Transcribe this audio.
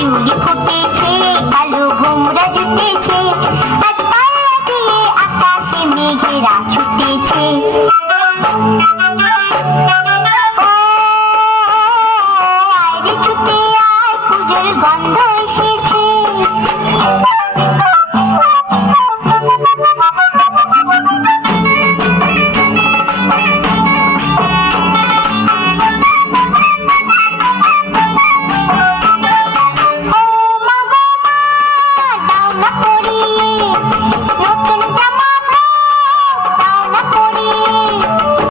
শিউলি ফুটেছে, কালো ভোমরা জুটেছে, আজ পাল্লা দিয়ে আকাশে মেঘেরা ছুটেছে।